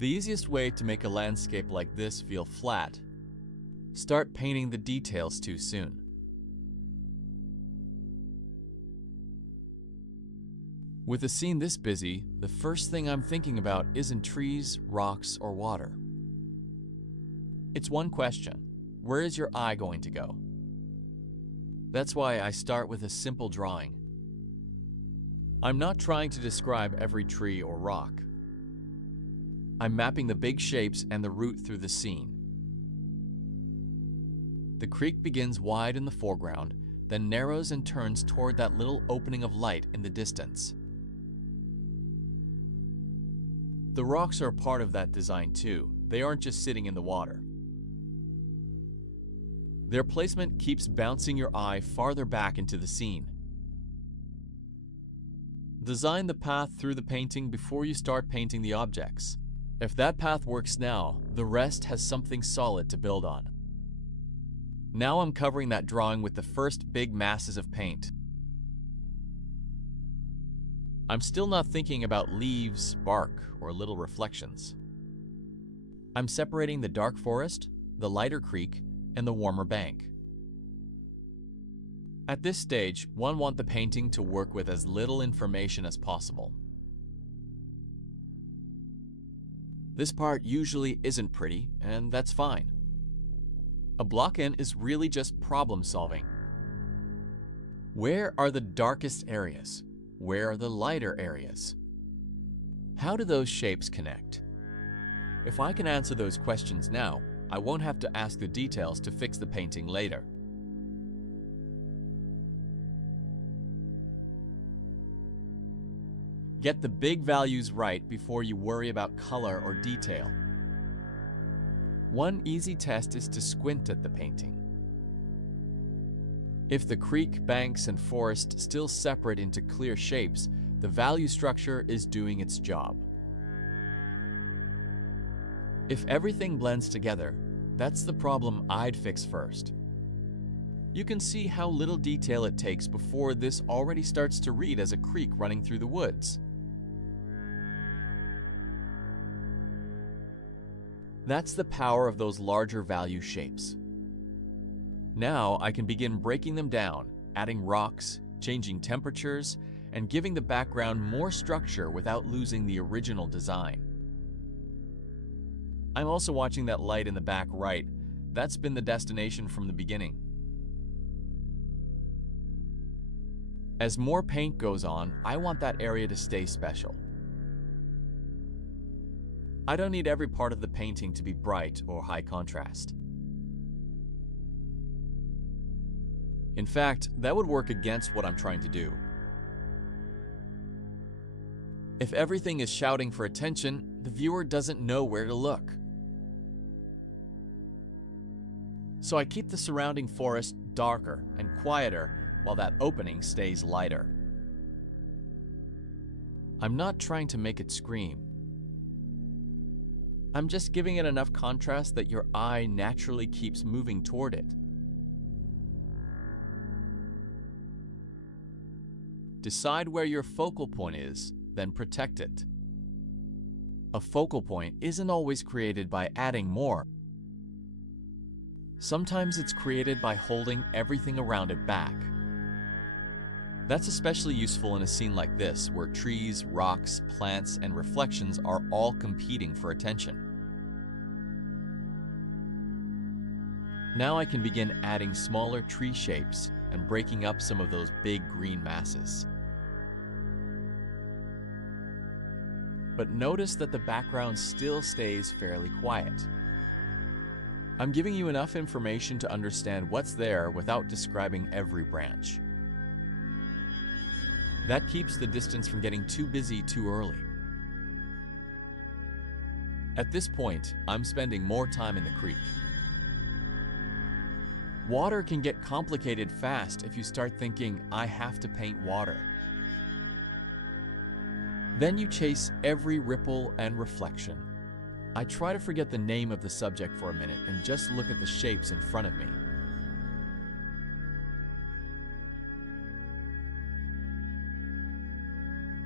The easiest way to make a landscape like this feel flat: start painting the details too soon. With a scene this busy, the first thing I'm thinking about isn't trees, rocks, or water. It's one question: where is your eye going to go? That's why I start with a simple drawing. I'm not trying to describe every tree or rock. I'm mapping the big shapes and the route through the scene. The creek begins wide in the foreground, then narrows and turns toward that little opening of light in the distance. The rocks are a part of that design too. They aren't just sitting in the water. Their placement keeps bouncing your eye farther back into the scene. Design the path through the painting before you start painting the objects. If that path works now, the rest has something solid to build on. Now I'm covering that drawing with the first big masses of paint. I'm still not thinking about leaves, bark, or little reflections. I'm separating the dark forest, the lighter creek, and the warmer bank. At this stage, one wants the painting to work with as little information as possible. This part usually isn't pretty, and that's fine. A block-in is really just problem solving. Where are the darkest areas? Where are the lighter areas? How do those shapes connect? If I can answer those questions now, I won't have to ask the details to fix the painting later. Get the big values right before you worry about color or detail. One easy test is to squint at the painting. If the creek, banks, and forest still separate into clear shapes, the value structure is doing its job. If everything blends together, that's the problem I'd fix first. You can see how little detail it takes before this already starts to read as a creek running through the woods. That's the power of those larger value shapes. Now I can begin breaking them down, adding rocks, changing temperatures, and giving the background more structure without losing the original design. I'm also watching that light in the back right. That's been the destination from the beginning. As more paint goes on, I want that area to stay special. I don't need every part of the painting to be bright or high contrast. In fact, that would work against what I'm trying to do. If everything is shouting for attention, the viewer doesn't know where to look. So I keep the surrounding forest darker and quieter while that opening stays lighter. I'm not trying to make it scream. I'm just giving it enough contrast that your eye naturally keeps moving toward it. Decide where your focal point is, then protect it. A focal point isn't always created by adding more. Sometimes it's created by holding everything around it back. That's especially useful in a scene like this, where trees, rocks, plants, and reflections are all competing for attention. Now I can begin adding smaller tree shapes and breaking up some of those big green masses. But notice that the background still stays fairly quiet. I'm giving you enough information to understand what's there without describing every branch. That keeps the distance from getting too busy too early. At this point, I'm spending more time in the creek. Water can get complicated fast if you start thinking, I have to paint water. Then you chase every ripple and reflection. I try to forget the name of the subject for a minute and just look at the shapes in front of me.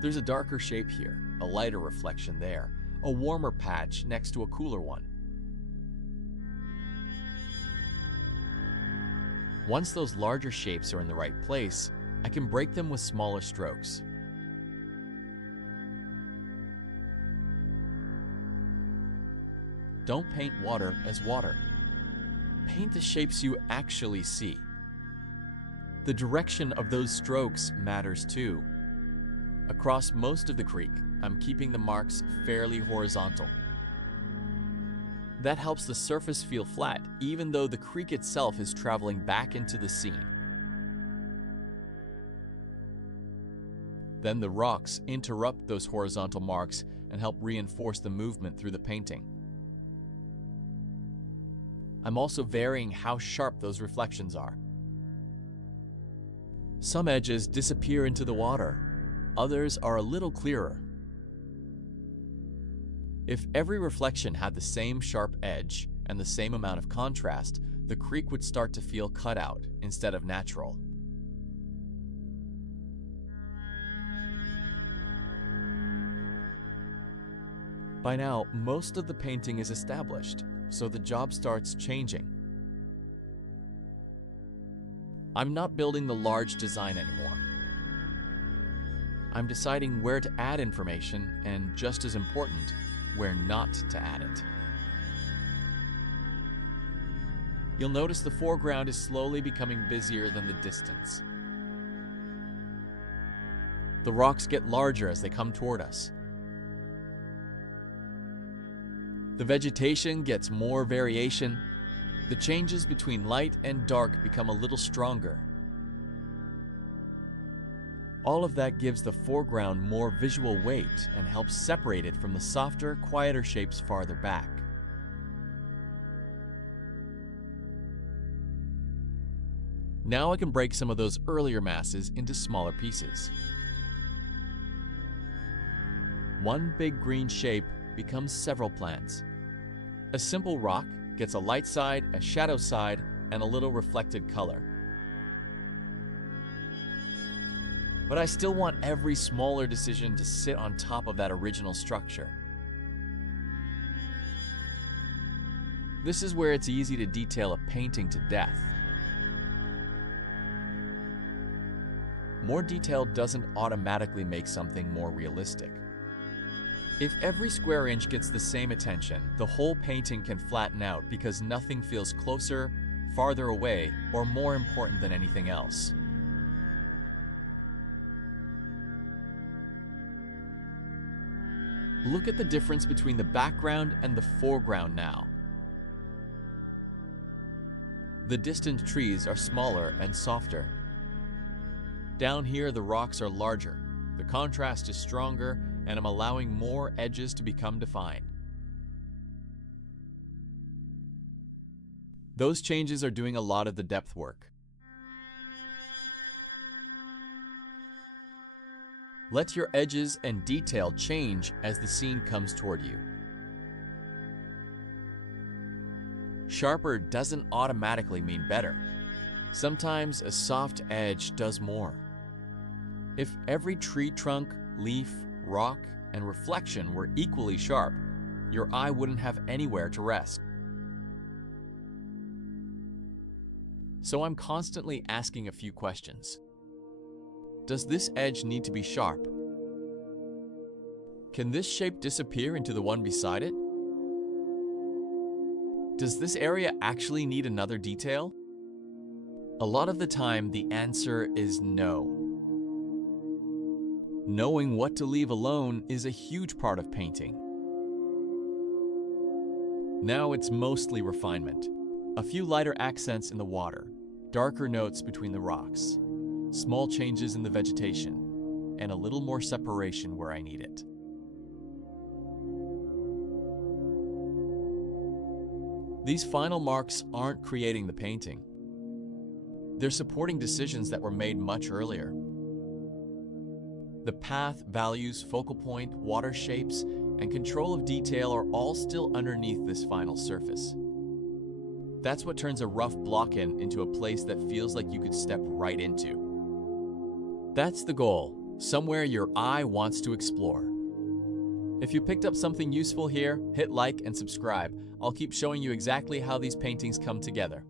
There's a darker shape here, a lighter reflection there, a warmer patch next to a cooler one. Once those larger shapes are in the right place, I can break them with smaller strokes. Don't paint water as water. Paint the shapes you actually see. The direction of those strokes matters too. Across most of the creek, I'm keeping the marks fairly horizontal. That helps the surface feel flat, even though the creek itself is traveling back into the scene. Then the rocks interrupt those horizontal marks and help reinforce the movement through the painting. I'm also varying how sharp those reflections are. Some edges disappear into the water. Others are a little clearer. If every reflection had the same sharp edge and the same amount of contrast, the creek would start to feel cut out instead of natural. By now, most of the painting is established, so the job starts changing. I'm not building the large design anymore. I'm deciding where to add information and, just as important, where not to add it. You'll notice the foreground is slowly becoming busier than the distance. The rocks get larger as they come toward us. The vegetation gets more variation. The changes between light and dark become a little stronger. All of that gives the foreground more visual weight and helps separate it from the softer, quieter shapes farther back. Now I can break some of those earlier masses into smaller pieces. One big green shape becomes several plants. A simple rock gets a light side, a shadow side, and a little reflected color. But I still want every smaller decision to sit on top of that original structure. This is where it's easy to detail a painting to death. More detail doesn't automatically make something more realistic. If every square inch gets the same attention, the whole painting can flatten out because nothing feels closer, farther away, or more important than anything else. Look at the difference between the background and the foreground now. The distant trees are smaller and softer. Down here, the rocks are larger. The contrast is stronger, and I'm allowing more edges to become defined. Those changes are doing a lot of the depth work. Let your edges and detail change as the scene comes toward you. Sharper doesn't automatically mean better. Sometimes a soft edge does more. If every tree trunk, leaf, rock, and reflection were equally sharp, your eye wouldn't have anywhere to rest. So I'm constantly asking a few questions. Does this edge need to be sharp? Can this shape disappear into the one beside it? Does this area actually need another detail? A lot of the time, the answer is no. Knowing what to leave alone is a huge part of painting. Now it's mostly refinement. A few lighter accents in the water, darker notes between the rocks, small changes in the vegetation, and a little more separation where I need it. These final marks aren't creating the painting. They're supporting decisions that were made much earlier. The path, values, focal point, water shapes, and control of detail are all still underneath this final surface. That's what turns a rough block-in into a place that feels like you could step right into. That's the goal, somewhere your eye wants to explore. If you picked up something useful here, hit like and subscribe. I'll keep showing you exactly how these paintings come together.